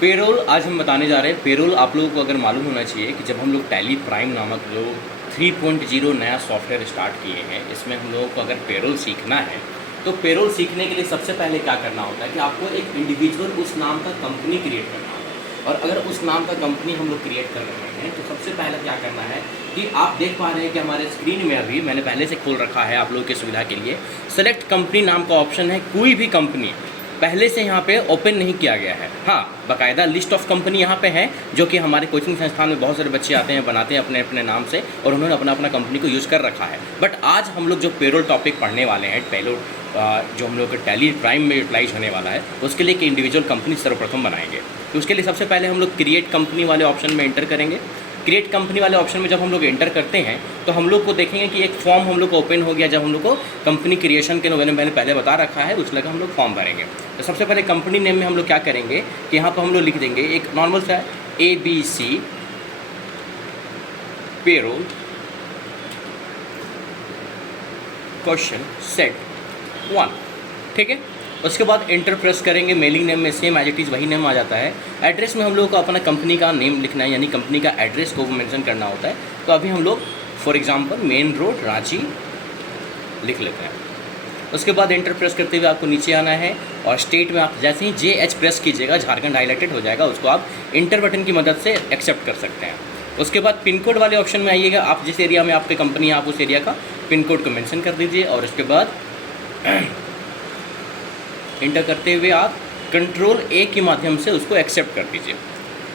Payroll आज हम बताने जा रहे हैं। पेरोल आप लोगों को अगर मालूम होना चाहिए कि जब हम लोग टैली प्राइम नामक जो 3.0 नया सॉफ्टवेयर स्टार्ट किए हैं, इसमें हम लोगों को अगर पेरोल सीखना है तो पेरोल सीखने के लिए सबसे पहले क्या करना होता है कि आपको एक इंडिविजुअल उस नाम का कंपनी क्रिएट करना होता है। और अगर उस नाम का कंपनी हम लोग क्रिएट कर रहे हैं तो सबसे पहले क्या करना है कि आप देख पा रहे हैं कि हमारे स्क्रीन में अभी मैंने पहले से खोल रखा है आप लोगों की सुविधा के लिए। सेलेक्ट कंपनी नाम का ऑप्शन है। कोई भी कंपनी पहले से यहाँ पे ओपन नहीं किया गया है। हाँ, बाकायदा लिस्ट ऑफ कंपनी यहाँ पे है जो कि हमारे कोचिंग संस्थान में बहुत सारे बच्चे आते हैं, बनाते हैं अपने अपने नाम से और उन्होंने अपना अपना कंपनी को यूज़ कर रखा है। बट आज हम लोग जो पेरोल टॉपिक पढ़ने वाले हैं, पेरोल जो हम लोग टैली प्राइम में यूटिलाइज होने वाला है, उसके लिए एक इंडिविजुअल कंपनी सर्वप्रथम बनाएंगे। तो उसके लिए सबसे पहले हम लोग क्रिएट कंपनी वाले ऑप्शन में एंटर करेंगे। क्रिएट कंपनी वाले ऑप्शन में जब हम लोग एंटर करते हैं तो हम लोग को देखेंगे कि एक फॉर्म हम लोग को ओपन हो गया। जब हम लोग को कंपनी क्रिएशन के मैंने पहले बता रखा है, उस लगा हम लोग फॉर्म भरेंगे। तो सबसे पहले कंपनी नेम में हम लोग क्या करेंगे कि यहाँ पर हम लोग लिख देंगे एक नॉर्मल सा ABC पेरोल क्वेश्चन सेट 1, ठीक है। उसके बाद एंटर प्रेस करेंगे। मेलिंग नेम में सेम एज इट इज़ वही नेम आ जाता है। एड्रेस में हम लोगों को अपना कंपनी का नेम लिखना है, यानी कंपनी का एड्रेस को मेंशन करना होता है। तो अभी हम लोग for example main road Ranchi लिख लेते हैं। उसके बाद एंटर प्रेस करते हुए आपको नीचे आना है और स्टेट में आप जैसे ही JH प्रेस कीजिएगा झारखंड हाईलाइटेड हो जाएगा, उसको आप इंटर बटन की मदद से एक्सेप्ट कर सकते हैं। उसके बाद पिन कोड वाले ऑप्शन में आइएगा। आप जिस एरिया में आपकी कंपनी है आप उस एरिया का पिन कोड को मेंशन कर दीजिए और उसके बाद इंटर करते हुए आप कंट्रोल A के माध्यम से उसको एक्सेप्ट कर दीजिए।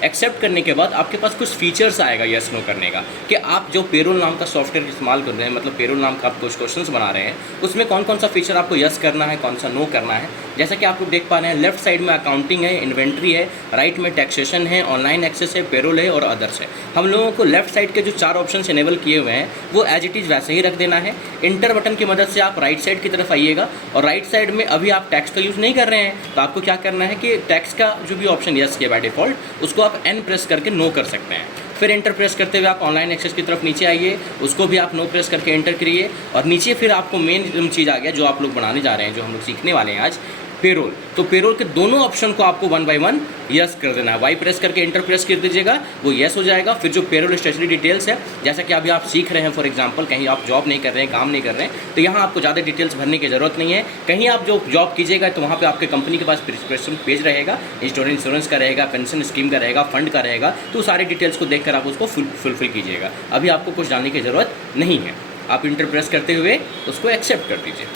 एक्सेप्ट करने के बाद आपके पास कुछ फीचर्स आएगा यस नो करने का कि आप जो पेरोल नाम का सॉफ्टवेयर इस्तेमाल कर रहे हैं, मतलब पेरोल नाम का आप कुछ क्वेश्चंस बना रहे हैं, उसमें कौन कौन सा फीचर आपको यस करना है, कौन सा नो करना है। जैसा कि आप लोग देख पा रहे हैं, लेफ्ट साइड में अकाउंटिंग है, इन्वेंट्री है, राइट में टैक्सेशन है, ऑनलाइन एक्सेस है, पेरोल है और अदर्स है। हम लोगों को लेफ्ट साइड के जो 4 ऑप्शन इनेबल किए हुए हैं वो एज इट इज़ वैसे ही रख देना है। इंटर बटन की मदद से आप राइट साइड की तरफ आइएगा और राइट साइड में अभी आप टैक्स का यूज़ नहीं कर रहे हैं तो आपको क्या करना है कि टैक्स का जो भी ऑप्शन यस किया बाय डिफ़ॉल्ट उसको आप N प्रेस करके नो कर सकते हैं। फिर एंटर प्रेस करते हुए आप ऑनलाइन एक्सेस की तरफ नीचे आइए, उसको भी आप नो प्रेस करके एंटर करिए और नीचे फिर आपको मेन चीज़ आ गया जो आप लोग बनाने जा रहे हैं, जो हम लोग सीखने वाले हैं आज, पेरोल। तो पेरोल के दोनों ऑप्शन को आपको 1 बाय 1 यस कर देना है। वाई प्रेस करके एंटर प्रेस कर दीजिएगा, वो यस हो जाएगा। फिर जो पेरोल स्टेशनरी डिटेल्स है, जैसा कि अभी आप सीख रहे हैं, फॉर एग्जांपल कहीं आप जॉब नहीं कर रहे हैं, काम नहीं कर रहे हैं, तो यहाँ आपको ज़्यादा डिटेल्स भरने की ज़रूरत नहीं है। कहीं आप जो जॉब कीजिएगा तो वहाँ पर आपके कंपनी के पास प्रिस्क्रिप्शन पेज रहेगा, इंश्योरेंस का रहेगा, पेंशन स्कीम का रहेगा, फंड का रहेगा, तो सारे डिटेल्स को देखकर आप उसको फुलफिल कीजिएगा। अभी आपको कुछ जानने की ज़रूरत नहीं है। आप इंटर प्रेस करते हुए उसको एक्सेप्ट कर दीजिए।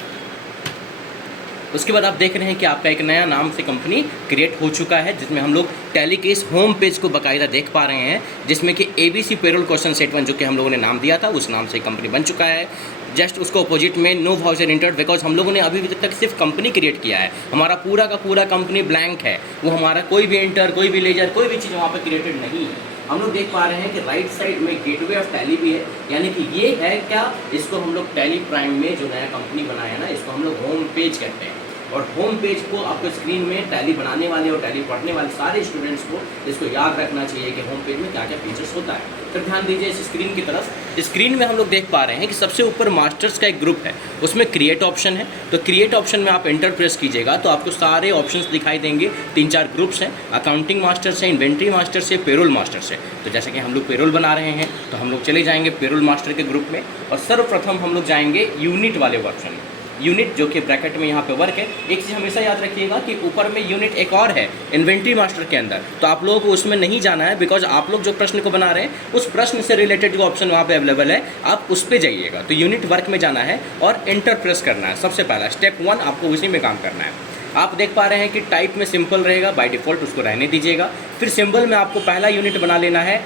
उसके बाद आप देख रहे हैं कि आपका एक नया नाम से कंपनी क्रिएट हो चुका है, जिसमें हम लोग टैली के इस होम पेज को बाकायदा देख पा रहे हैं, जिसमें कि ABC पेरोल क्वेश्चन सेट 1 जो कि हम लोगों ने नाम दिया था उस नाम से कंपनी बन चुका है। जस्ट उसको अपोजिट में नो वाउचर इंटर्ड, बिकॉज हम लोगों ने अभी तक सिर्फ कंपनी क्रिएट किया है, हमारा पूरा का पूरा कंपनी ब्लैंक है। वो हमारा कोई भी इंटर, कोई भी लेजर, कोई भी चीज़ वहाँ पर क्रिएटेड नहीं है। हम लोग देख पा रहे हैं कि राइट साइड में गेटवे ऑफ टैली भी है, यानी कि ये है क्या, इसको हम लोग टैली प्राइम में जो नया कंपनी बनाया है ना, इसको हम लोग होम पेज कहते हैं। और होम पेज को आपको स्क्रीन में टैली बनाने वाले और टैली पढ़ने वाले सारे स्टूडेंट्स को इसको याद रखना चाहिए कि होम पेज में क्या क्या फीचर्स होता है। फिर ध्यान दीजिए इस स्क्रीन की तरफ। स्क्रीन में हम लोग देख पा रहे हैं कि सबसे ऊपर मास्टर्स का एक ग्रुप है, उसमें क्रिएट ऑप्शन है। तो क्रिएट ऑप्शन में आप एंटर प्रेस कीजिएगा तो आपको सारे ऑप्शंस दिखाई देंगे। 3-4 ग्रुप्स हैं, अकाउंटिंग मास्टर्स है, इन्वेंट्री मास्टर्स है, पेरोल मास्टर्स है। तो जैसे कि हम लोग पेरोल बना रहे हैं तो हम लोग चले जाएंगे पेरोल मास्टर के ग्रुप में और सर्वप्रथम हम लोग जाएंगे यूनिट वाले ऑप्शन में। यूनिट जो कि ब्रैकेट में यहाँ पे वर्क है। एक चीज़ हमेशा याद रखिएगा कि ऊपर में यूनिट एक और है इन्वेंट्री मास्टर के अंदर, तो आप लोगों को उसमें नहीं जाना है, बिकॉज आप लोग जो प्रश्न को बना रहे हैं उस प्रश्न से रिलेटेड जो ऑप्शन वहाँ पे अवेलेबल है आप उस पर जाइएगा। तो यूनिट वर्क में जाना है और एंटर प्रेस करना है। सबसे पहला स्टेप 1 आपको उसी में काम करना है। आप देख पा रहे हैं कि टाइप में सिंपल रहेगा, बाय डिफ़ॉल्ट उसको रहने दीजिएगा। फिर सिंबल में आपको पहला यूनिट बना लेना है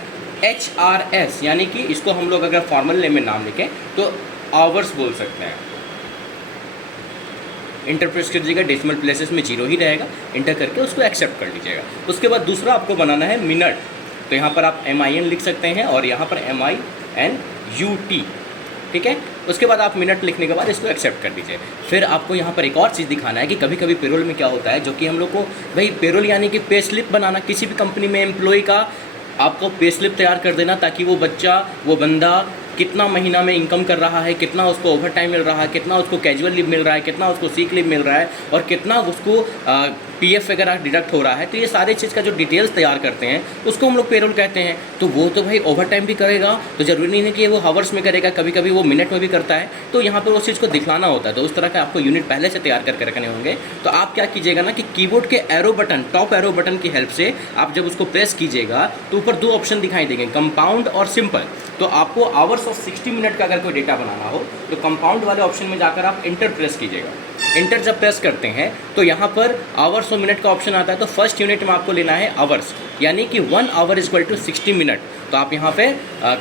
HRS, यानी कि इसको हम लोग अगर फॉर्मल नेम में नाम लिखें तो आवर्स बोल सकते हैं। इंटर प्रेस कीजिएगा, डेसिमल प्लेसेस में 0 ही रहेगा, इंटर करके उसको एक्सेप्ट कर लीजिएगा। उसके बाद दूसरा आपको बनाना है मिनट, तो यहाँ पर आप MIN लिख सकते हैं और यहाँ पर MINUT, ठीक है। उसके बाद आप मिनट लिखने के बाद इसको एक्सेप्ट कर दीजिए। फिर आपको यहाँ पर एक और चीज़ दिखाना है कि कभी कभी पेरोल में क्या होता है, जो कि हम लोग को भाई पेरोल यानी कि पे स्लिप बनाना, किसी भी कंपनी में एम्प्लॉय का आपको पे स्लिप तैयार कर देना ताकि वो बच्चा, वो बंदा कितना महीना में इनकम कर रहा है, कितना उसको ओवर टाइम मिल रहा है, कितना उसको कैजुअल लीव मिल रहा है, कितना उसको सीक लीव मिल रहा है और कितना उसको पीएफ वगैरह डिडक्ट हो रहा है, तो ये सारे चीज़ का जो डिटेल्स तैयार करते हैं उसको हम लोग पेरोल कहते हैं। तो वो तो भाई ओवर टाइम भी करेगा, तो ज़रूरी नहीं है कि वो हावर्स में करेगा, कभी कभी वो मिनट में भी करता है, तो यहाँ पर उस चीज़ को दिखलाना होता है। तो उस तरह का आपको यूनिट पहले से तैयार करके रखने होंगे। तो आप क्या कीजिएगा ना कि कीबोर्ड के arrow button, top arrow button की हेल्प से आप जब उसको प्रेस कीजिएगा तो ऊपर दो ऑप्शन दिखाई देंगे, कंपाउंड और सिंपल। तो आपको आवर्स ऑफ 60 मिनट का अगर कोई डेटा बनाना हो तो कंपाउंड वाले ऑप्शन में जाकर आप इंटर प्रेस कीजिएगा। इंटर जब प्रेस करते हैं तो यहाँ पर आवर्स और मिनट का ऑप्शन आता है। तो फर्स्ट यूनिट में आपको लेना है आवर्स, यानी कि 1 hour is equal to 60 minute. तो आप यहाँ पे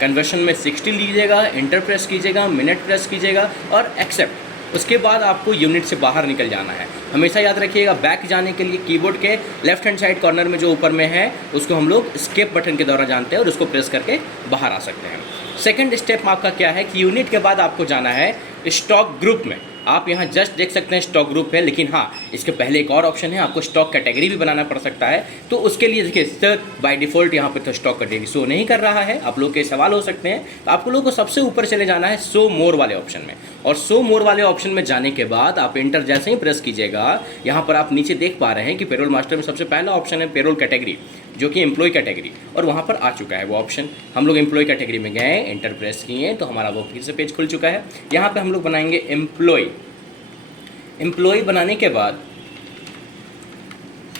कन्वर्शन में 60 लीजिएगा, इंटर प्रेस कीजिएगा, मिनट प्रेस कीजिएगा और एक्सेप्ट। उसके बाद आपको यूनिट से बाहर निकल जाना है। हमेशा याद रखिएगा, बैक जाने के लिए कीबोर्ड के लेफ्ट हैंड साइड कॉर्नर में जो ऊपर में है उसको हम लोग एस्केप बटन के द्वारा जानते हैं और उसको प्रेस करके बाहर आ सकते हैं। सेकंड स्टेप आपका क्या है कि यूनिट के बाद आपको जाना है स्टॉक ग्रुप में। आप यहाँ जस्ट देख सकते हैं स्टॉक ग्रुप है, लेकिन हाँ इसके पहले एक और ऑप्शन है, आपको स्टॉक कैटेगरी भी बनाना पड़ सकता है। तो उसके लिए देखिए सर बाय डिफ़ॉल्ट यहाँ पे तो स्टॉक कैटेगरी शो नहीं कर रहा है, आप लोग के सवाल हो सकते हैं। तो आप लोगों को सबसे ऊपर चले जाना है शो मोर वाले ऑप्शन में, और शो मोर वाले ऑप्शन में जाने के बाद आप इंटर जैसे ही प्रेस कीजिएगा, यहाँ पर आप नीचे देख पा रहे हैं कि पेरोल मास्टर में सबसे पहला ऑप्शन है पेरोल कैटेगरी, जो कि एम्प्लॉय कैटेगरी, और वहाँ पर आ चुका है वो ऑप्शन। हम लोग एम्प्लॉय कैटेगरी में गए, इंटर प्रेस किए तो हमारा वो फिर से पेज खुल चुका है। यहाँ पे हम लोग बनाएंगे एम्प्लॉय। एम्प्लॉय बनाने के बाद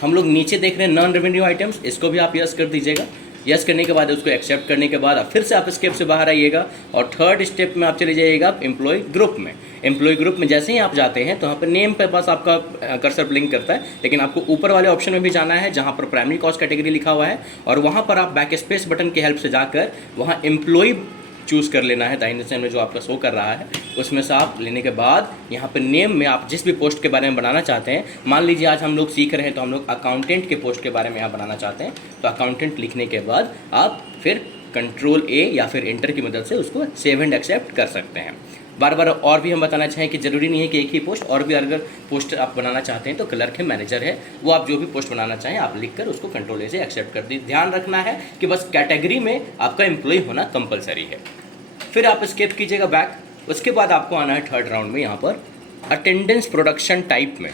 हम लोग नीचे देख रहे हैं नॉन रेवेन्यू आइटम्स, इसको भी आप यस कर दीजिएगा। यस करने के बाद उसको एक्सेप्ट करने के बाद फिर से आप स्टेप से बाहर आइएगा और थर्ड स्टेप में आप चले जाइएगा एम्प्लॉय ग्रुप में। एम्प्लॉय ग्रुप में जैसे ही आप जाते हैं तो यहाँ पर नेम पे पास आपका कर्सर ब्लिंक करता है, लेकिन आपको ऊपर वाले ऑप्शन में भी जाना है जहाँ पर प्राइमरी कॉस्ट कैटेगरी लिखा हुआ है, और वहाँ पर आप बैक स्पेस बटन की हेल्प से जाकर वहाँ एम्प्लॉय चूज़ कर लेना है। दाहिने साइड में जो आपका शो कर रहा है उसमें से आप लेने के बाद यहाँ पर नेम में आप जिस भी पोस्ट के बारे में बनाना चाहते हैं, मान लीजिए आज हम लोग सीख रहे हैं तो हम लोग अकाउंटेंट के पोस्ट के बारे में यहाँ बनाना चाहते हैं, तो अकाउंटेंट लिखने के बाद आप फिर कंट्रोल ए या फिर इंटर की मदद से उसको सेव एंड एक्सेप्ट कर सकते हैं। बार बार और भी हम बताना चाहें कि ज़रूरी नहीं है कि एक ही पोस्ट, और भी अगर पोस्ट आप बनाना चाहते हैं तो क्लर्क है, मैनेजर है, वो आप जो भी पोस्ट बनाना चाहें आप लिखकर उसको कंट्रोल ए से एक्सेप्ट कर दीजिए। ध्यान रखना है कि बस कैटेगरी में आपका एम्प्लॉय होना कंपलसरी है। फिर आप स्केप कीजिएगा बैक। उसके बाद आपको आना है थर्ड राउंड में, यहाँ पर अटेंडेंस प्रोडक्शन टाइप में।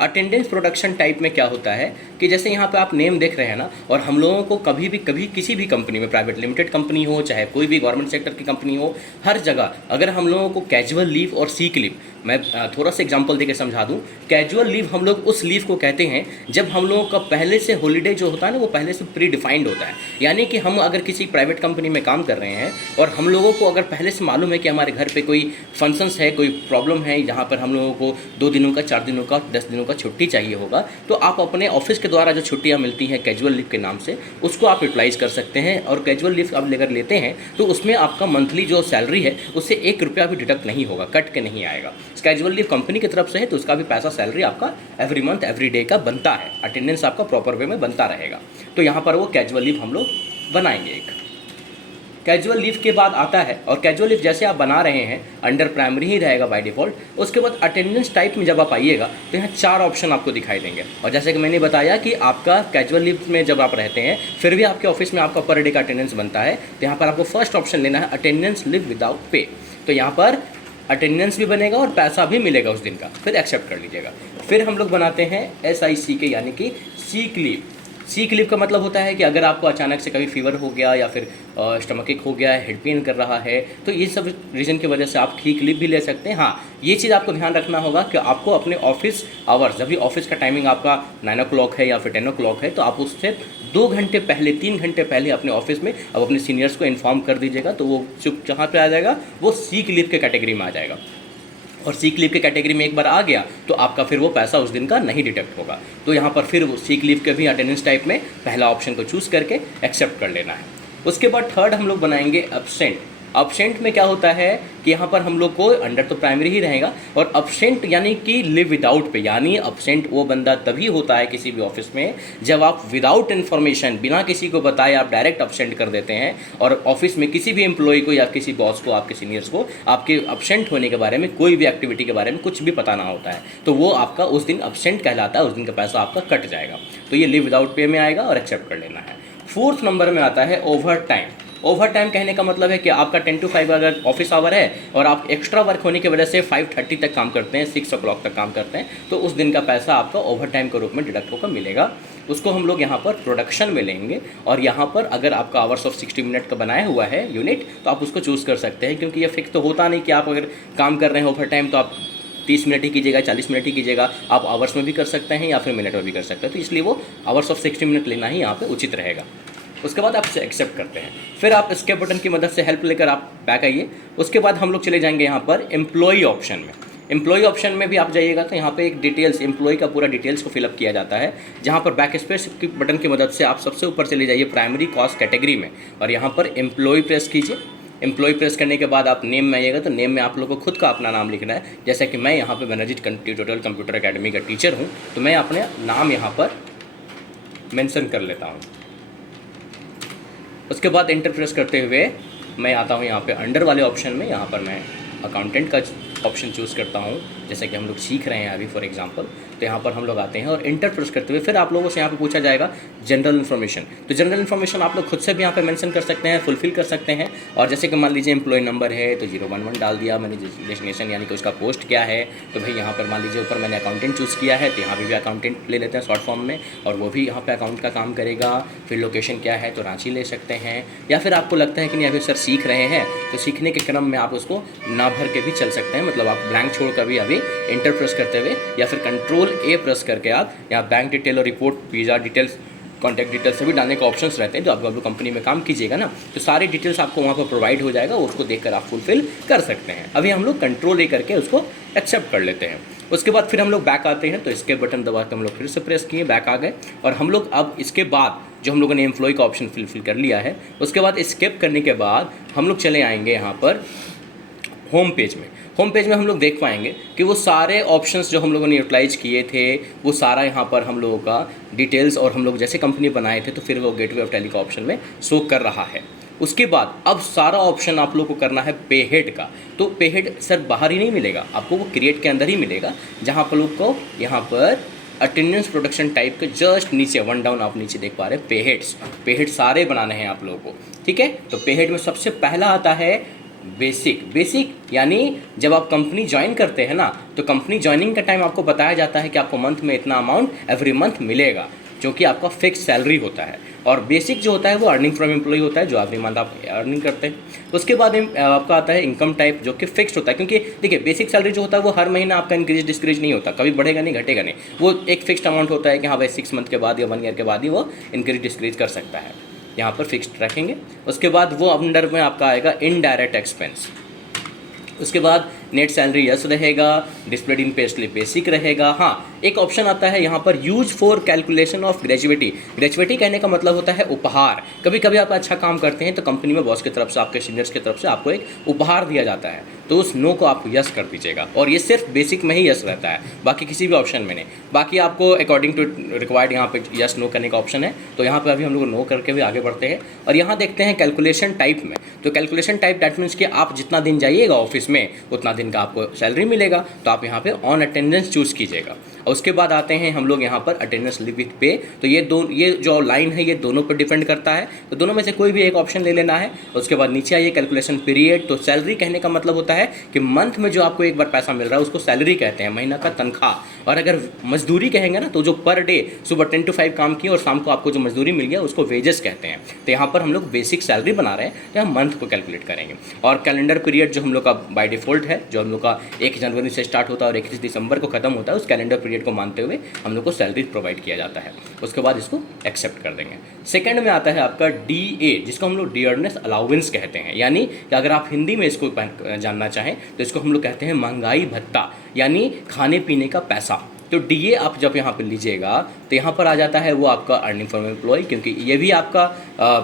अटेंडेंस प्रोडक्शन टाइप में क्या होता है कि जैसे यहाँ पे आप नेम देख रहे हैं ना, और हम लोगों को कभी किसी भी कंपनी में, प्राइवेट लिमिटेड कंपनी हो चाहे कोई भी गवर्नमेंट सेक्टर की कंपनी हो, हर जगह अगर हम लोगों को कैजुअल लीव और सीक लीव, मैं थोड़ा सा एग्जांपल देके समझा दूं। कैजुअल लीव हम लोग उस लीव को कहते हैं जब हम लोगों का पहले से हॉलीडे जो होता है ना वो पहले से प्री डिफाइंड होता है। यानी कि हम अगर किसी प्राइवेट कंपनी में काम कर रहे हैं और हम लोगों को अगर पहले से मालूम है कि हमारे घर पे कोई फंक्शंस है, कोई प्रॉब्लम है, जहाँ पर हम लोगों को 2 दिनों का, 4 दिनों का, 10 दिनों का छुट्टी चाहिए होगा, तो आप अपने ऑफिस के द्वारा जो छुट्टियाँ मिलती हैं कैजुअल लीव के नाम से, उसको आप यूटिलाइज़ कर सकते हैं। और कैजुअल लीव आप अगर लेते हैं तो उसमें आपका मंथली जो सैलरी है उससे 1 रुपया भी डिडक्ट नहीं होगा, कट के नहीं आएगा। कैजुअल लीव कंपनी की तरफ से है तो उसका भी पैसा सैलरी आपका एवरी मंथ एवरी डे का बनता है, अटेंडेंस आपका प्रॉपर वे में बनता रहेगा। तो यहाँ पर वो कैजुअल लीव हम लोग बनाएंगे। एक कैजुअल लीव के बाद आता है, और कैजुअल लीव जैसे आप बना रहे हैं अंडर प्राइमरी ही रहेगा बाय डिफ़ॉल्ट। उसके बाद अटेंडेंस टाइप में जब आप आइएगा तो यहाँ 4 ऑप्शन आपको दिखाई देंगे, और जैसे कि मैंने बताया कि आपका कैजुअल लीव में जब आप रहते हैं फिर भी आपके ऑफिस में आपका पर डे का अटेंडेंस बनता है, तो यहाँ पर आपको फर्स्ट ऑप्शन लेना है अटेंडेंस लीव विदाउट पे। तो यहाँ पर अटेंडेंस भी बनेगा और पैसा भी मिलेगा उस दिन का, फिर एक्सेप्ट कर लीजिएगा। फिर हम लोग बनाते हैं SICK यानी कि सीक लीव। सीक लीव का मतलब होता है कि अगर आपको अचानक से कभी फीवर हो गया या फिर स्टमक एक हो गया है, हेड पेन कर रहा है, तो ये सब रीज़न की वजह से आप सीक लीव भी ले सकते हैं। हाँ, ये चीज़ आपको ध्यान रखना होगा कि आपको अपने ऑफिस आवर्स, जब भी ऑफिस का टाइमिंग आपका 9 o'clock है या फिर 10 o'clock है, तो आप उससे 2 घंटे पहले, 3 घंटे पहले अपने ऑफिस में अब अपने सीनियर्स को इन्फॉर्म कर दीजिएगा। तो वो चुप जहाँ पे आ जाएगा वो सीक लीव के कैटेगरी में आ जाएगा, और सीक लीव के कैटेगरी में एक बार आ गया तो आपका फिर वो पैसा उस दिन का नहीं डिडक्ट होगा। तो यहाँ पर फिर वो सीक लीव के भी अटेंडेंस टाइप में पहला ऑप्शन को चूज़ करके एक्सेप्ट कर लेना है। उसके बाद थर्ड हम लोग बनाएंगे एब्सेंट। एब्सेंट में क्या होता है कि यहाँ पर हम लोग को अंडर तो प्राइमरी ही रहेगा, और एब्सेंट यानी कि लिव विदाउट पे, यानी एब्सेंट वो बंदा तभी होता है किसी भी ऑफिस में जब आप विदाउट इन्फॉर्मेशन, बिना किसी को बताए आप डायरेक्ट एब्सेंट कर देते हैं, और ऑफिस में किसी भी एम्प्लॉय को या किसी बॉस को, आपके सीनियर्स को आपके एब्सेंट होने के बारे में, कोई भी एक्टिविटी के बारे में कुछ भी पता ना होता है, तो वो आपका उस दिन एब्सेंट कहलाता है, उस दिन का पैसा आपका कट जाएगा। तो ये लिव विदाउट पे में आएगा और एक्सेप्ट कर लेना है। 4th नंबर में आता है ओवर टाइम। ओवर टाइम कहने का मतलब है कि आपका 10 to 5 अगर ऑफिस आवर है और आप एक्स्ट्रा वर्क होने की वजह से 5:30 तक काम करते हैं, 6 o'clock तक काम करते हैं, तो उस दिन का पैसा आपका ओवर टाइम के रूप में डिडक्ट होकर मिलेगा। उसको हम लोग यहाँ पर प्रोडक्शन में लेंगे, और यहाँ पर अगर आपका आवर्स ऑफ 60 मिनट का बनाया हुआ है यूनिट, तो आप उसको चूज़ कर सकते हैं, क्योंकि ये फिक्स तो होता नहीं कि आप अगर काम कर रहे हैं ओवर टाइम तो आप 30 मिनट ही कीजिएगा, 40 मिनट ही कीजिएगा, आप आवर्स में भी कर सकते हैं या फिर मिनट में भी कर सकते हैं। तो इसलिए वो आवर्स ऑफ 60 मिनट लेना ही यहाँ पे उचित रहेगा। उसके बाद आप एक्सेप्ट करते हैं, फिर आप एस्केप बटन की मदद से हेल्प लेकर आप बैक आइए। उसके बाद हम लोग चले जाएंगे यहाँ पर एम्प्लॉई ऑप्शन में। एम्प्लॉई ऑप्शन में भी आप जाइएगा तो यहाँ पे एक डिटेल्स, एम्प्लॉई का पूरा डिटेल्स को फिलअप किया जाता है, जहाँ पर बैक स्पेस की बटन की मदद से आप सबसे ऊपर चले जाइए प्राइमरी कॉस्ट कैटेगरी में, और यहाँ पर एम्प्लॉई प्रेस कीजिए। एम्प्लॉय प्रेस करने के बाद आप नेम में आइएगा, तो नेम में आप लोगों को खुद का अपना नाम लिखना है। जैसे कि मैं यहाँ पे बेनर्जी ट्यूटोरियल कंप्यूटर एकेडमी का टीचर हूँ, तो मैं अपने नाम यहाँ पर मेंशन कर लेता हूँ। उसके बाद एंटर प्रेस करते हुए मैं आता हूँ यहाँ पे अंडर वाले ऑप्शन में, यहाँ पर मैं अकाउंटेंट का ऑप्शन चूज़ करता हूँ, जैसे कि हम लोग सीख रहे हैं अभी फॉर एग्जांपल। तो यहाँ पर हम लोग आते हैं और एंटर प्रेस करते हुए फिर आप लोगों से यहाँ पे पूछा जाएगा जनरल इन्फॉर्मेशन। तो जनरल इन्फॉर्मेशन आप लोग खुद से भी यहाँ पे मेंशन कर सकते हैं, फुलफिल कर सकते हैं। और जैसे कि मान लीजिए एम्प्लॉय नंबर है तो 011 डाल दिया मैंने, डेस्टिनेशन यानी कि उसका पोस्ट क्या है, तो भाई यहाँ पर मान लीजिए ऊपर मैंने अकाउंटेंट चूज़ किया है, तो यहाँ पर भी अकाउंटेंट ले लेते हैं शॉर्ट फॉर्म में, और वो भी यहाँ पर अकाउंट का काम करेगा। फिर लोकेशन क्या है तो रांची ले सकते हैं, या फिर आपको लगता है कि नहीं अभी सर सीख रहे हैं, तो सीखने के क्रम में आप उसको ना भर के भी चल सकते हैं, मतलब आप ब्लैंक छोड़ कर भी अभी एंटर प्रेस करते हुए या फिर कंट्रोल ए प्रेस करके आप यहाँ बैंक डिटेल और report, visa details, contact details सभी डालने का ऑप्शंस रहते हैं। जो आप कंपनी में काम कीजिएगा ना, तो सारी डिटेल्स आपको वहाँ पर प्रोवाइड हो जाएगा, उसको देखकर आप फुलफिल कर सकते हैं। अभी हम लोग कंट्रोल ए करके उसको एक्सेप्ट कर लेते हैं। उसके बाद फिर हम लोग बैक आते हैं, तो इसके बटन दबा के हम लोग फिर से प्रेस किए, बैक आ गए। और हम लोग अब इसके बाद जो हम लोगों ने एम्प्लॉय का ऑप्शन फिल कर लिया है, उसके बाद स्किप करने के बाद हम लोग चले आएंगे यहाँ पर होम पेज में। होम पेज में हम लोग देख पाएंगे कि वो सारे ऑप्शंस जो हम लोगों ने यूटिलाइज किए थे, वो सारा यहाँ पर हम लोगों का डिटेल्स, और हम लोग जैसे कंपनी बनाए थे तो फिर वो गेटवे ऑफ टैली का ऑप्शन में शो कर रहा है। उसके बाद अब सारा ऑप्शन आप लोग को करना है पे हेड का। तो पे हेड सर बाहर ही नहीं मिलेगा आपको, वो क्रिएट के अंदर ही मिलेगा, जहाँ पर लोग को यहाँ पर अटेंडेंस प्रोडक्शन टाइप के जस्ट नीचे वन डाउन आप नीचे देख पा रहे हैं पे हेड्स। पे हेड सारे बनाने हैं आप लोगों को, ठीक है। तो पे हेड में सबसे पहला आता है बेसिक यानी जब आप कंपनी ज्वाइन करते हैं ना, तो कंपनी ज्वाइनिंग का टाइम आपको बताया जाता है कि आपको मंथ में इतना अमाउंट एवरी मंथ मिलेगा, जो कि आपका फिक्स सैलरी होता है। और बेसिक जो होता है वो अर्निंग फ्रॉम एम्प्लॉय होता है, जो एवरी मंथ आप अर्निंग करते हैं। उसके बाद आपका आता है इनकम टाइप, जो कि फिक्स्ड होता है, क्योंकि देखिए बेसिक सैलरी जो होता है वो हर महीना आपका इंक्रीज डिस्क्रीज नहीं होता, कभी बढ़ेगा नहीं घटेगा नहीं, वो एक फिक्स्ड अमाउंट होता है कि हाँ भाई 6 मंथ के बाद या 1 ईयर के बाद ही वो इंक्रीज डिस्क्रीज कर सकता है, यहाँ पर फिक्स्ड रखेंगे। उसके बाद वो अंडर में आपका आएगा इनडायरेक्ट एक्सपेंस। उसके बाद नेट सैलरी यस रहेगा, displayed in pay slip basic रहेगा। हाँ, एक ऑप्शन आता है यहाँ पर use for calculation of gratuity. Gratuity कहने का मतलब होता है उपहार। कभी कभी आप अच्छा काम करते हैं तो कंपनी में बॉस की तरफ से, आपके सीनियर्स की तरफ से आपको एक उपहार दिया जाता है, तो उस नो को आप यस कर दीजिएगा। और ये सिर्फ बेसिक में ही यस रहता है, बाकी किसी भी ऑप्शन में नहीं। बाकी आपको अकॉर्डिंग टू रिक्वायर्ड यहाँ पे यस नो करने का ऑप्शन है, तो यहाँ पे अभी हम लोग नो करके भी आगे बढ़ते हैं। और यहाँ देखते हैं कैलकुलेशन टाइप में, तो कैलकुलेशन टाइप दैट मीन्स कि आप जितना दिन जाइएगा ऑफिस में उतना दिन का आपको सैलरी मिलेगा, तो आप यहाँ पे ऑन अटेंडेंस चूज़ कीजिएगा। और उसके बाद आते हैं हम लोग यहाँ पर अटेंडेंस लिव विथ पे। तो ये जो लाइन है ये दोनों पर डिपेंड करता है, तो दोनों में से कोई भी एक ऑप्शन ले लेना है। उसके बाद नीचे आइए कैलकुलेशन पीरियड। तो सैलरी कहने का मतलब होता है कि मंथ में जो आपको एक बार पैसा मिल रहा है उसको सैलरी कहते हैं, महीना का तनख्वाह। और अगर मजदूरी कहेंगे ना, तो जो पर डे सुबह 10 to 5 काम किए और शाम को आपको जो मजदूरी मिल गया उसको वेजेस कहते हैं। तो यहाँ पर हम लोग बेसिक सैलरी बना रहे हैं, तो हम मंथ को कैलकुलेट करेंगे। और कैलेंडर पीरियड जो हम लोग का बाय डिफॉल्ट है, जो हम लोग का 1 जनवरी से स्टार्ट होता है और 31 दिसंबर को खत्म होता है, उस कैलेंडर पीरियड को मानते हुए हम लोग को सैलरी प्रोवाइड किया जाता है। उसके बाद इसको एक्सेप्ट कर देंगे। सेकंड में आता है आपका DA, जिसको हम लोग डियरनेस अलाउंस कहते हैं। यानी कि अगर आप हिंदी में इसको जानना चाहें तो इसको हम लोग कहते हैं महंगाई भत्ता, यानी खाने पीने का पैसा। तो DA आप जब यहाँ पर लीजिएगा तो यहाँ पर आ जाता है वो आपका अर्निंग फ्रॉम एम्प्लॉय, क्योंकि ये भी आपका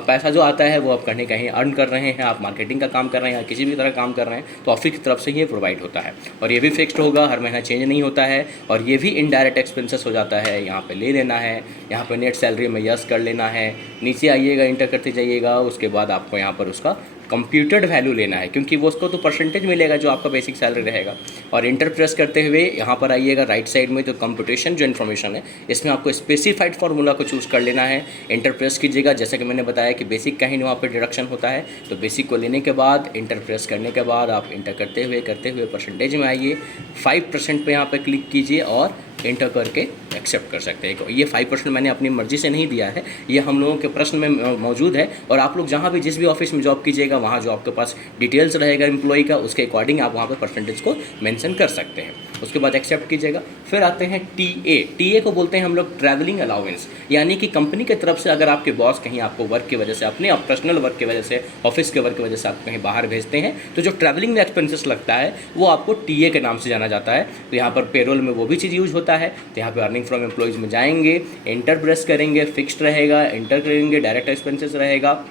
पैसा जो आता है वो आप कहीं कहीं अर्न कर रहे हैं, आप मार्केटिंग का काम कर रहे हैं या किसी भी तरह काम कर रहे हैं, तो ऑफिस की तरफ से ये प्रोवाइड होता है। और ये भी फिक्स्ड होगा, हर महीना चेंज नहीं होता है। और ये भी इनडायरेक्ट एक्सपेंसेस हो जाता है, यहाँ पे ले लेना है। यहाँ पे नेट सैलरी में यस कर लेना है। नीचे आइएगा, इंटर करते जाइएगा, उसके बाद आपको यहाँ पर उसका कंप्यूटेड वैल्यू लेना है, क्योंकि वो उसको तो परसेंटेज मिलेगा जो आपका बेसिक सैलरी रहेगा। और इंटर प्रेस करते हुए यहाँ पर आइएगा राइट साइड में, तो कंप्यूटेशन जो इन्फॉर्मेशन है इसमें आपको स्पेसिफाइड फार्मूला को चूज़ कर लेना है। इंटर प्रेस कीजिएगा, जैसा कि मैंने बताया कि बेसिक का ही वहाँ पर डिडक्शन होता है, तो बेसिक को लेने के बाद इंटर प्रेस करने के बाद आप इंटर करते हुए परसेंटेज में आइए, 5% पे यहाँ पर क्लिक कीजिए और इंटर करके एक्सेप्ट कर सकते हैं। ये 5% मैंने अपनी मर्ज़ी से नहीं दिया है, ये हम लोगों के प्रश्न में मौजूद है। और आप लोग जहाँ भी जिस भी ऑफिस में जॉब कीजिएगा वहाँ जो आपके पास डिटेल्स रहेगा एम्प्लॉय का, उसके अकॉर्डिंग आप वहाँ पर परसेंटेज को मेंशन कर सकते हैं। उसके बाद एक्सेप्ट कीजिएगा। फिर आते हैं टीए को बोलते हैं हम लोग ट्रैवलिंग अलाउंस, यानी कि कंपनी की तरफ से अगर आपके बॉस कहीं आपको वर्क की वजह से, अपने पर्सनल वर्क की वजह से, ऑफिस के वर्क की वजह से आप कहीं बाहर भेजते हैं, तो जो ट्रैवलिंग में एक्सपेंसेस लगता है वो आपको टीए के नाम से जाना जाता है। तो यहाँ पर पेरोल में वो भी चीज़ यूज होता है। तो यहाँ पर अर्निंग फ्रॉम एम्प्लॉयज़ में जाएंगे, इंटर प्रेस करेंगे, फिक्स्ड रहेगा, इंटर करेंगे, डायरेक्ट एक्सपेंसेस रहेगा,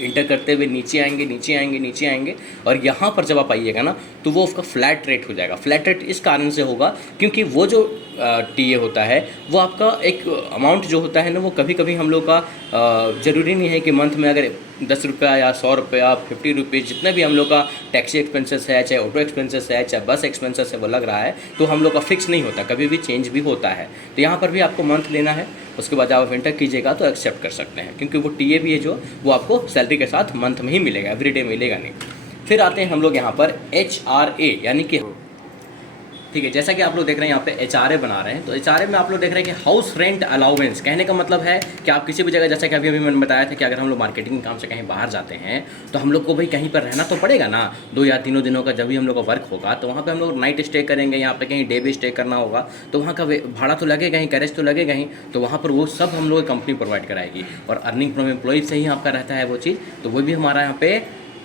इंटर करते हुए नीचे आएंगे और यहाँ पर जब आप आइएगा ना तो वो उसका फ्लैट रेट हो जाएगा। फ्लैट रेट इस कारण से होगा क्योंकि वो जो टीए होता है वो आपका एक अमाउंट जो होता है ना, वो कभी कभी हम लोग का ज़रूरी नहीं है कि मंथ में अगर 10 रुपया या 100 रुपया 50 रुपीज़ जितने भी हम लोग का टैक्सी एक्सपेंसेस है, चाहे ऑटो एक्सपेंसेस है, चाहे बस एक्सपेंसेस है, वो लग रहा है, तो हम लोग का फिक्स नहीं होता, कभी भी चेंज भी होता है। तो यहाँ पर भी आपको मंथ लेना है, उसके बाद आप एंटर कीजिएगा तो एक्सेप्ट कर सकते हैं, क्योंकि वो टीए भी है जो वो आपको सैलरी के साथ मंथ में ही मिलेगा, एवरीडे मिलेगा नहीं। फिर आते हैं हम लोग यहाँ पर HRA, यानी कि ठीक है, जैसा कि आप लोग देख रहे हैं यहाँ पे HRA बना रहे हैं। तो HRA में आप लोग देख रहे हैं कि हाउस रेंट अलाउंस, कहने का मतलब है कि आप किसी भी जगह, जैसा कि अभी मैंने बताया था कि अगर हम लोग मार्केटिंग के काम से कहीं बाहर जाते हैं तो हम लोग को भाई कहीं पर रहना तो पड़ेगा ना, 2 या 3 दिनों का जब भी हम लोग का वर्क होगा तो वहाँ पर हम लोग नाइट स्टे करेंगे, यहाँ पर कहीं डे भी स्टे करना होगा, तो वहाँ का भाड़ा तो लगेगा ही, कैरेज तो लगेगा ही, तो वहाँ पर वो सब हम लोग कंपनी प्रोवाइड कराएगी। और अर्निंग फ्रॉम एम्प्लॉय से ही आपका रहता है वो चीज़, तो वो भी हमारा यहाँ पे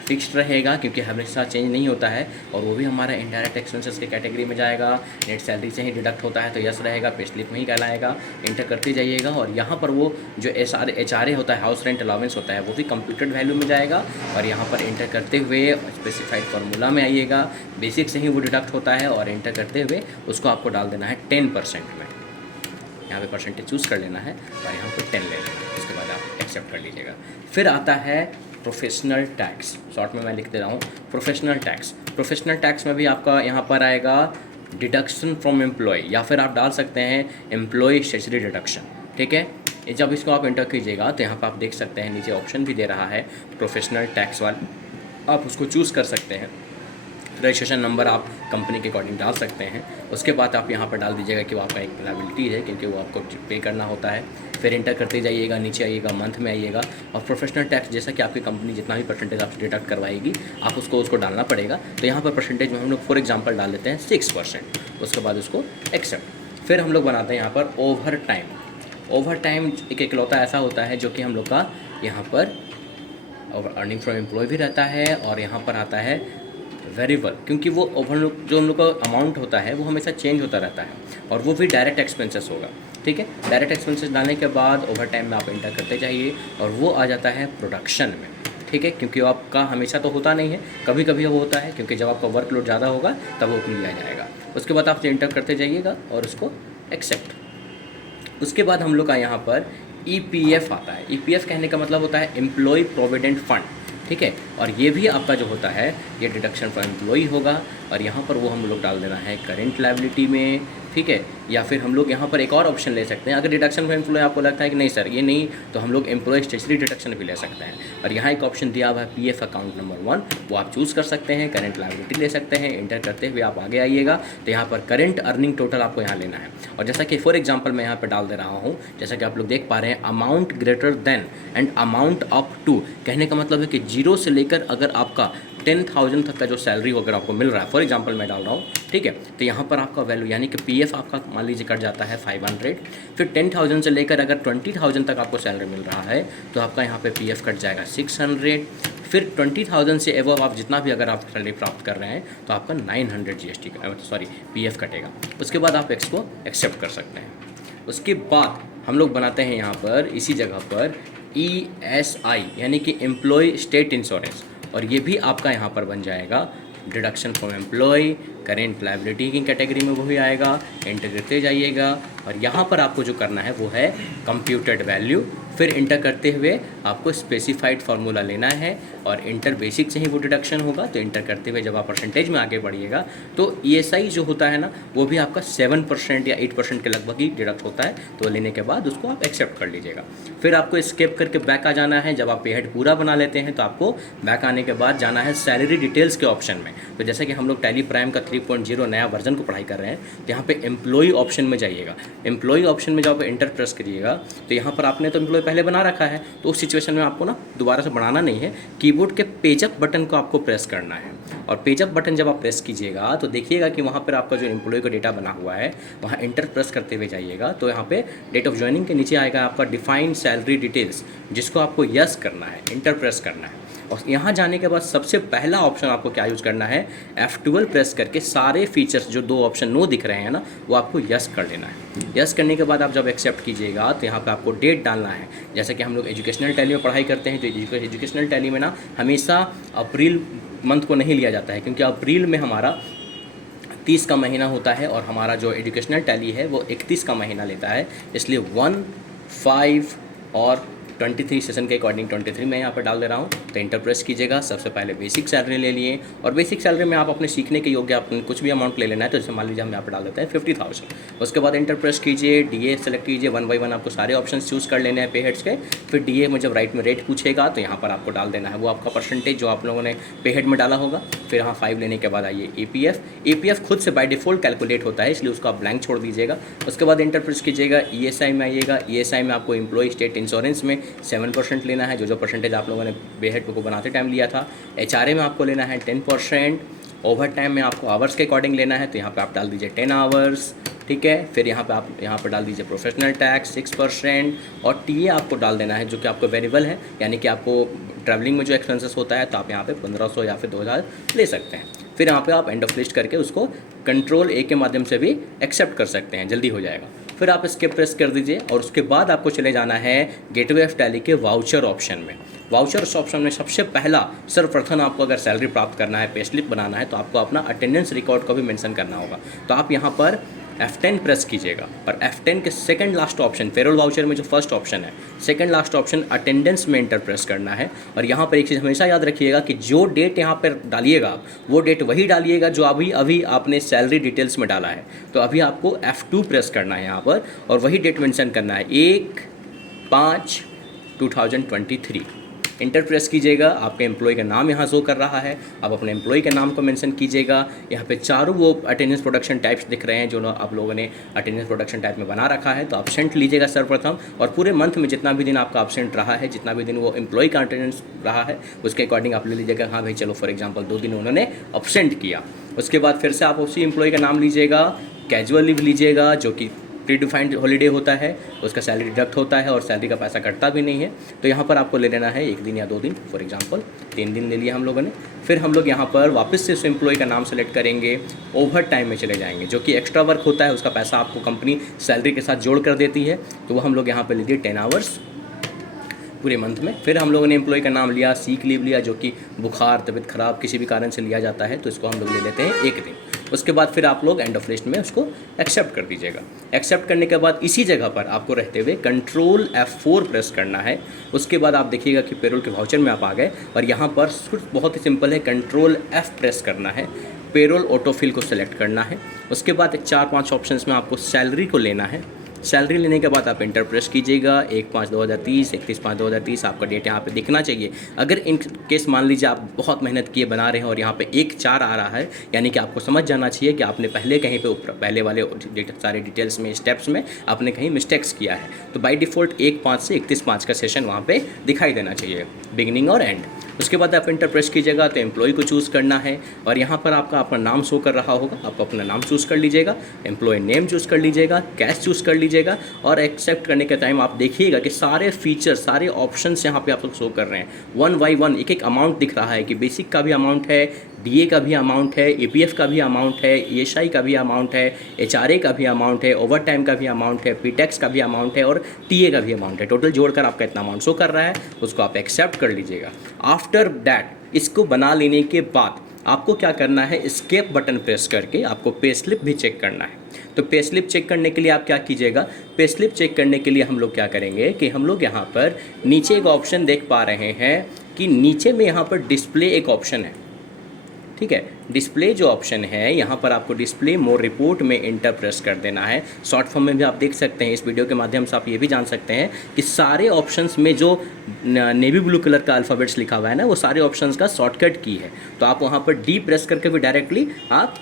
फिक्स्ड रहेगा क्योंकि हमेशा चेंज नहीं होता है। और वो भी हमारा इनडायरेक्ट एक्सपेंसेस के कैटेगरी में जाएगा, नेट सैलरी से ही डिडक्ट होता है, तो यस रहेगा, पे स्लिप में ही कहलाएगा। इंटर करते जाइएगा और यहाँ पर वो जो HRA होता है, हाउस रेंट अलाउंस होता है, वो भी कंप्यूटेड वैल्यू में जाएगा। और यहाँ पर इंटर करते हुए स्पेसिफाइड फार्मूला में आइएगा, बेसिक से ही वो डिडक्ट होता है, और इंटर करते हुए उसको आपको डाल देना है 10% में। यहाँ पे परसेंटेज चूज़ कर लेना है और यहाँ पर 10 ले लेना है, उसके बाद आप एक्सेप्ट कर लीजिएगा। फिर आता है प्रोफेशनल टैक्स, शॉर्ट में मैं लिख दे रहा हूँ प्रोफेशनल टैक्स। प्रोफेशनल टैक्स में भी आपका यहाँ पर आएगा डिडक्शन फ्रॉम एम्प्लॉय, या फिर आप डाल सकते हैं एम्प्लॉय स्टेचुटरी डिडक्शन। ठीक है, जब इसको आप इंटर कीजिएगा तो यहाँ पर आप देख सकते हैं नीचे ऑप्शन भी दे रहा है प्रोफेशनल टैक्स वाला, आप उसको चूज़ कर सकते हैं। रजिस्ट्रेशन नंबर आप कंपनी के अकॉर्डिंग डाल सकते हैं। उसके बाद आप यहाँ पर डाल दीजिएगा कि वो आपका एक लायबिलिटी है, क्योंकि वो आपको पे करना होता है। फिर इंटर करते जाइएगा, नीचे आइएगा, मंथ में आइएगा, और प्रोफेशनल टैक्स जैसा कि आपकी कंपनी जितना भी परसेंटेज आपसे डिडक्ट करवाएगी आप उसको डालना पड़ेगा। तो यहाँ पर परसेंटेज में हम लोग फॉर एग्जांपल डाल लेते हैं 6%। उसके बाद उसको एक्सेप्ट। फिर हम लोग बनाते हैं यहाँ पर ओवर टाइम। ओवर टाइम एक इकलौता ऐसा होता है जो कि हम लोग का यहाँ पर अर्निंग फ्रॉम एम्प्लॉय भी रहता है, और यहाँ पर आता है वेरिएबल, क्योंकि वो जो हम लोग का अमाउंट होता है वो हमेशा चेंज होता रहता है, और वो भी डायरेक्ट एक्सपेंसेस होगा। ठीक है, डायरेक्ट एक्सपेंसेस डालने के बाद ओवर टाइम में आप इंटर करते जाइए और वो आ जाता है प्रोडक्शन में। ठीक है, क्योंकि वो आपका हमेशा तो होता नहीं है, कभी कभी वो होता है, क्योंकि जब आपका वर्कलोड ज़्यादा होगा तब वो लिया जाएगा। उसके बाद आप इंटर करते जाइएगा और उसको एक्सेप्ट। उसके बाद हम लोग का यहाँ पर EPF आता है। EPF कहने का मतलब होता है एम्प्लॉय प्रोविडेंट फंड। ठीक है, और ये भी आपका जो होता है ये डिडक्शन फॉर एम्प्लॉय होगा, और यहाँ पर वो हम लोग डाल देना है करेंट लायबिलिटी में। ठीक है, या फिर हम लोग यहाँ पर एक और ऑप्शन ले सकते हैं, अगर डिडक्शन फॉर एम्प्लॉय आपको लगता है कि नहीं सर ये नहीं, तो हम लोग एम्प्लॉय स्टेशनरी डिडक्शन भी ले सकते हैं। और यहाँ एक ऑप्शन दिया हुआ है PF अकाउंट नंबर 1, वो आप चूज़ कर सकते हैं, करेंट लायबिलिटी ले सकते हैं। इंटर करते हुए आप आगे आइएगा तो यहाँ पर करेंट अर्निंग टोटल आपको यहाँ लेना है। और जैसा कि फॉर एग्जाम्पल मैं यहाँ पर डाल दे रहा हूँ, जैसा कि आप लोग देख पा रहे हैं, amount greater than and amount up to, कहने का मतलब है कि 0 से लेकर अगर आपका 10,000 तक का जो सैलरी अगर आपको मिल रहा है, फॉर एग्जांपल मैं डाल रहा हूँ, ठीक है, तो यहाँ पर आपका वैल्यू यानी कि PF आपका मान लीजिए कट जाता है 500। फिर 10,000 से लेकर अगर 20,000 तक आपको सैलरी मिल रहा है तो आपका यहाँ पे PF कट जाएगा 600। फिर 20,000 से एबव आप जितना भी अगर आप सैलरी प्राप्त कर रहे हैं तो आपका 900 GST PF कटेगा। उसके बाद आप इसको एक्सेप्ट कर सकते हैं। उसके बाद हम लोग बनाते हैं यहाँ पर इसी जगह पर ESI यानी कि एम्प्लॉय स्टेट इंश्योरेंस, और ये भी आपका यहाँ पर बन जाएगा deduction from employ, current liability की कैटेगरी में वो भी आएगा। एंटर करते जाइएगा और यहाँ पर आपको जो करना है वो है कंप्यूटेड वैल्यू फिर इंटर करते हुए आपको स्पेसिफाइड फार्मूला लेना है और इंटर बेसिक से ही वो डिडक्शन होगा। तो इंटर करते हुए जब आप परसेंटेज में आगे बढ़िएगा तो ESI जो होता है ना वो भी आपका 7% या 8% के लगभग ही डिडक्ट होता है। तो लेने के बाद उसको आप एक्सेप्ट कर लीजिएगा। फिर आपको स्केप करके बैक आ जाना है। जब आप पे हेड पूरा बना लेते हैं तो आपको बैक आने के बाद जाना है सैलरी डिटेल्स के ऑप्शन में। तो जैसे कि हम लोग टैली प्राइम का 3.0 नया वर्जन को पढ़ाई कर रहे हैं तो यहाँ पे एम्प्लॉई ऑप्शन में जाइएगा। एम्प्लॉई ऑप्शन में जब आप इंटर प्रेस करिएगा तो यहाँ पर आपने तो एम्प्लॉय पहले बना रखा है, तो उस सिचुएशन में आपको ना दोबारा से बनाना नहीं है। कीबोर्ड के पेजअप बटन को आपको प्रेस करना है और पेजअप बटन जब आप प्रेस कीजिएगा तो देखिएगा कि वहाँ पर आपका जो एम्प्लॉय का डेटा बना हुआ है वहाँ इंटर प्रेस करते हुए जाइएगा। तो यहाँ पे डेट ऑफ ज्वाइनिंग के नीचे आएगा आपका डिफाइंड सैलरी डिटेल्स, जिसको आपको यस करना है, इंटर प्रेस करना है। और यहाँ जाने के बाद सबसे पहला ऑप्शन आपको क्या यूज़ करना है, F12 प्रेस करके सारे फीचर्स जो 2 ऑप्शन नो दिख रहे हैं ना वो आपको यस कर लेना है। यस करने के बाद आप जब एक्सेप्ट कीजिएगा तो यहाँ पे आपको डेट डालना है। जैसे कि हम लोग एजुकेशनल टैली में पढ़ाई करते हैं तो एजुकेशनल टैली में ना हमेशा अप्रैल मंथ को नहीं लिया जाता है, क्योंकि अप्रैल में हमारा 30 का महीना होता है और हमारा जो एजुकेशनल टैली है वो 31 का महीना लेता है। इसलिए 1, 5 और 23 सेशन के अकॉर्डिंग 23 मैं यहाँ पर डाल दे रहा हूँ। तो इंटर प्रेस कीजिएगा। सबसे पहले बेसिक सैलरी ले लिए और बेसिक सैलरी में आप अपने सीखने के योग्य अपने कुछ भी अमाउंट ले लेना है। तो जैसे मान लीजिए हम यहाँ पर डाल देते हैं 50,000। उसके बाद इंटर प्रेस कीजिए, DA सेलेक्ट कीजिए। 1 बाई 1 आपको सारे ऑप्शन चूज़ कर लेने हैं पे हेड्स के। फिर DA में जब राइट में रेट पूछेगा तो यहाँ पर आपको डाल देना है वो आपका परसेंटेज जो आप लोगों ने पे हेड में डाला होगा। फिर यहाँ 5 लेने के बाद आइए APF खुद से बाय डिफ़ॉल्ट कैलकुलेट होता है, इसलिए उसको आप ब्लैंक छोड़ दीजिएगा। उसके बाद इंटर प्रेस कीजिएगा। ESI में आइएगा। ESI में आपको एम्प्लॉय स्टेट इंश्योरेंस में 7% लेना है, जो परसेंटेज आप लोगों ने बेहेड को बनाते टाइम लिया था। HRA में आपको लेना है 10%। ओवर टाइम में आपको आवर्स के अकॉर्डिंग लेना है, तो यहाँ पे आप डाल दीजिए 10 आवर्स, ठीक है। फिर यहाँ पे आप डाल दीजिए प्रोफेशनल टैक्स 6% और TA आपको डाल देना है जो कि आपको वेरिएबल है, यानी कि आपको ट्रैवलिंग में जो एक्सपेंसेस होता है तो आप यहाँ पे 1500 या फिर 2000 ले सकते हैं। फिर यहाँ पे आप एंड ऑफ लिस्ट करके उसको कंट्रोल A के माध्यम से भी एक्सेप्ट कर सकते हैं, जल्दी हो जाएगा। फिर आप इसके प्रेस कर दीजिए और उसके बाद आपको चले जाना है गेटवे ऑफ टैली के वाउचर ऑप्शन में। वाउचर्स ऑप्शन में सबसे पहला सर्वप्रथम आपको अगर सैलरी प्राप्त करना है, पे स्लिप बनाना है, तो आपको अपना अटेंडेंस रिकॉर्ड को भी मेंशन करना होगा। तो आप यहाँ पर F10 प्रेस कीजिएगा और F10 के second last option payroll voucher में जो फर्स्ट ऑप्शन है, सेकंड लास्ट ऑप्शन अटेंडेंस में इंटर प्रेस करना है। और यहाँ पर एक चीज़ हमेशा याद रखिएगा कि जो डेट यहाँ पर डालिएगा आप वो डेट वही डालिएगा जो अभी आपने सैलरी डिटेल्स में डाला है। तो अभी आपको F2 प्रेस करना है यहाँ पर और वही डेट मेंशन करना है 1/5/2023। इंटर प्रेस कीजिएगा। आपके एम्प्लॉय का नाम यहाँ शो कर रहा है, आप अपने एम्प्लॉय के नाम को मेंशन कीजिएगा। यहाँ पे चारों वो अटेंडेंस प्रोडक्शन टाइप्स दिख रहे हैं जो आप लोगों ने अटेंडेंस प्रोडक्शन टाइप में बना रखा है। तो एब्सेंट लीजिएगा सर्वप्रथम और पूरे मंथ में जितना भी दिन आपका एब्सेंट रहा है, जितना भी दिन वो एम्प्लॉय का अटेंडेंस रहा है उसके अकॉर्डिंग आप ले लीजिएगा। हाँ भाई चलो फॉर एग्जाम्पल 2 दिन उन्होंने एब्सेंट किया। उसके बाद फिर से आप उसी एम्प्लॉय का नाम लीजिएगा, कैजुअल लीव लीजिएगा जो कि प्री डिफाइंड हॉलीडे होता है, उसका सैलरी डिडक्ट होता है और सैलरी का पैसा कटता भी नहीं है। तो यहाँ पर आपको ले लेना है 1 दिन या 2 दिन, फॉर एग्जांपल 3 दिन ले लिया हम लोगों ने। फिर हम लोग यहाँ पर वापस से उस एम्प्लॉय का नाम सेलेक्ट करेंगे, ओवर टाइम में चले जाएंगे जो कि एक्स्ट्रा वर्क होता है, उसका पैसा आपको कंपनी सैलरी के साथ जोड़ कर देती है। तो वो हम लोग यहाँ पर लीजिए 10 आवर्स पूरे मंथ में। फिर हम लोगों ने एम्प्लॉय का नाम लिया, सीक लीव लिया जो कि बुखार, तबीयत खराब किसी भी कारण से लिया जाता है, तो इसको हम लोग ले लेते हैं 1 दिन। उसके बाद फिर आप लोग एंड ऑफ लिस्ट में उसको एक्सेप्ट कर दीजिएगा। एक्सेप्ट करने के बाद इसी जगह पर आपको रहते हुए कंट्रोल F4 प्रेस करना है। उसके बाद आप देखिएगा कि पेरोल के वाउचर में आप आ गए और यहाँ पर बहुत ही सिंपल है, कंट्रोल F प्रेस करना है, पेरोल ऑटोफिल को सिलेक्ट करना है। उसके बाद 4-5 ऑप्शंस में आपको सैलरी को लेना है। सैलरी लेने के बाद आप इंटर प्रेस कीजिएगा। 1/5/2030, 31/5/2030 आपका डेट यहाँ पे दिखना चाहिए। अगर इन केस मान लीजिए आप बहुत मेहनत किए बना रहे हैं और यहाँ पे 1/4 आ रहा है, यानी कि आपको समझ जाना चाहिए कि आपने पहले कहीं पे पहले वाले सारे डिटेल्स में स्टेप्स में आपने कहीं मिस्टेक्स किया है। तो बाय डिफ़ॉल्ट 1/5 से 31/5 का सेशन वहाँ पर दिखाई देना चाहिए, बिगिनिंग और एंड। उसके बाद आप इंटर प्रेस कीजिएगा तो एम्प्लॉय को चूज़ करना है और यहाँ पर आपका अपना नाम शो कर रहा होगा, आप अपना नाम चूज़ कर लीजिएगा, एम्प्लॉय नेम चूज़ कर लीजिएगा, कैश चूज़ कर लीजिएगा। और एक्सेप्ट करने के टाइम आप देखिएगा कि सारे फीचर्स, सारे ऑप्शंस यहाँ पे आप लोग शो कर रहे हैं। 1 बाई 1 एक अमाउंट दिख रहा है कि बेसिक का भी अमाउंट है, DA का भी अमाउंट है, APF का भी अमाउंट है, ESI का भी अमाउंट है, HRA का भी अमाउंट है, ओवर टाइम का भी अमाउंट है, PTAX का भी अमाउंट है और TA का भी अमाउंट है। टोटल जोड़कर आपका इतना अमाउंट शो कर रहा है, उसको आप एक्सेप्ट कर लीजिएगा। आफ्टर दैट इसको बना लेने के बाद आपको क्या करना है, एस्केप बटन प्रेस करके आपको पे स्लिप भी चेक करना है। तो पे स्लिप चेक करने के लिए आप क्या कीजिएगा, पे स्लिप चेक करने के लिए हम लोग क्या करेंगे कि हम लोग यहाँ पर नीचे एक ऑप्शन देख पा रहे हैं कि नीचे में यहाँ पर डिस्प्ले एक ऑप्शन है, ठीक है। डिस्प्ले जो ऑप्शन है यहाँ पर आपको डिस्प्ले मोर रिपोर्ट में इंटर प्रेस कर देना है। शॉर्ट फॉर्म में भी आप देख सकते हैं, इस वीडियो के माध्यम से आप ये भी जान सकते हैं कि सारे ऑप्शंस में जो नेवी ब्लू कलर का अल्फ़ाबेट्स लिखा हुआ है ना, वो सारे ऑप्शंस का शॉर्टकट की है। तो आप वहाँ पर डी प्रेस करके भी डायरेक्टली आप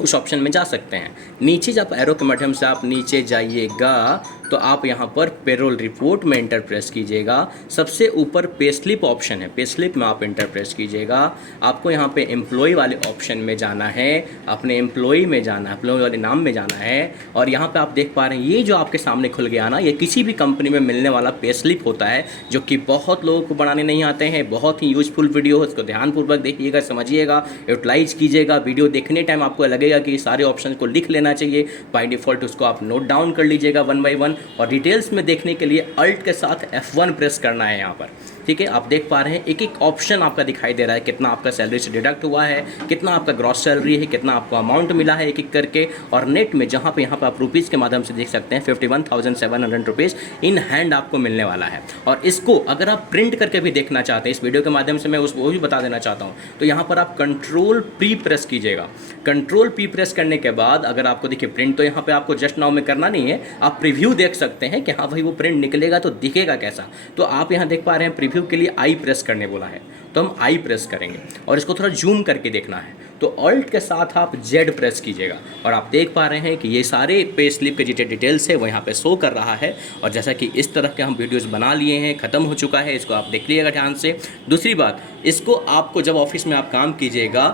उस ऑप्शन में जा सकते हैं। नीचे जब एरो के माध्यम से आप नीचे जाइएगा तो आप यहाँ पर पेरोल रिपोर्ट में इंटर प्रेस कीजिएगा। सबसे ऊपर पे स्लिप ऑप्शन है, पे स्लिप में आप इंटर प्रेस कीजिएगा। आपको यहाँ पे एम्प्लॉय वाले ऑप्शन में जाना है, अपने एम्प्लॉय में जाना है, एम्प्लॉय वाले नाम में जाना है। और यहाँ पे आप देख पा रहे हैं ये जो आपके सामने खुल गया ना, ये किसी भी कंपनी में मिलने वाला पे स्लिप होता है, जो कि बहुत लोगों को बनाने नहीं आते हैं। बहुत ही यूजफुल वीडियो है, इसको ध्यानपूर्वक देखिएगा, समझिएगा, यूटिलाइज कीजिएगा। वीडियो देखने टाइम आपको लगेगा कि सारे ऑप्शन को लिख लेना चाहिए, बाय डिफ़ॉल्ट उसको आप नोट डाउन कर लीजिएगा 1 बाय 1। और डिटेल्स में देखने के लिए अल्ट के साथ F1 प्रेस करना है यहाँ पर, ठीक है। आप देख पा रहे हैं एक एक ऑप्शन आपका दिखाई दे रहा है, कितना आपका सैलरी से डिडक्ट हुआ है, कितना आपका ग्रॉस सैलरी है, कितना आपको अमाउंट मिला है एक एक करके। और नेट में जहाँ पे यहाँ पर आप रुपीज़ के माध्यम से देख सकते हैं 51,700 रुपीज़ इन हैंड आपको मिलने वाला है। और इसको अगर आप प्रिंट करके भी देखना चाहते हैं, इस वीडियो के माध्यम से मैं वो भी बता देना चाहता हूँ, तो यहाँ पर आप कंट्रोल P प्रेस कीजिएगा। कंट्रोल P प्रेस करने के बाद अगर आपको देखिए प्रिंट, तो यहाँ पे आपको जस्ट नाउ में करना नहीं है, आप प्रीव्यू देख सकते हैं कि हाँ भाई वो प्रिंट निकलेगा तो दिखेगा कैसा। तो आप यहाँ देख पा रहे हैं प्रीव्यू के लिए आई प्रेस करने बोला है, तो हम आई प्रेस करेंगे और इसको थोड़ा जूम करके देखना है, तो ऑल्ट के साथ आप जेड प्रेस कीजिएगा। और आप देख पा रहे हैं कि ये सारे पे स्लिप के जितने डिटेल्स है वो यहाँ पे शो कर रहा है। और जैसा कि इस तरह के हम वीडियोस बना लिए हैं, ख़त्म हो चुका है, इसको आप देख लीजिएगा ध्यान से। दूसरी बात, इसको आपको जब ऑफिस में आप काम कीजिएगा,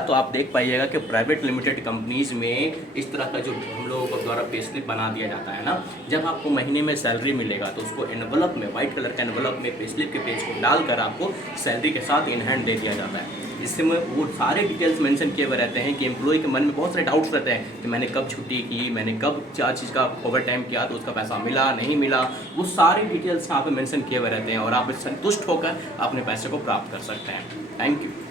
तो आप देख पाइएगा कि प्राइवेट लिमिटेड कंपनीज़ में इस तरह का जो हम लोगों को द्वारा पे स्लिप बना दिया जाता है ना, जब आपको महीने में सैलरी मिलेगा तो उसको एनवलप में, वाइट कलर के एनवलप में पे स्लिप के पेज को डालकर आपको सैलरी के साथ इन हैंड दे दिया जाता है। इसमें वो सारे डिटेल्स मेंशन किए हुए रहते हैं कि एम्प्लॉय के मन में बहुत सारे डाउट्स रहते हैं कि मैंने कब छुट्टी की, मैंने कब क्या चीज़ का ओवर टाइम किया, तो उसका पैसा मिला नहीं मिला, वो सारे डिटेल्स यहाँ पे मेंशन किए हुए रहते हैं और आप संतुष्ट होकर अपने पैसे को प्राप्त कर सकते हैं। Thank you.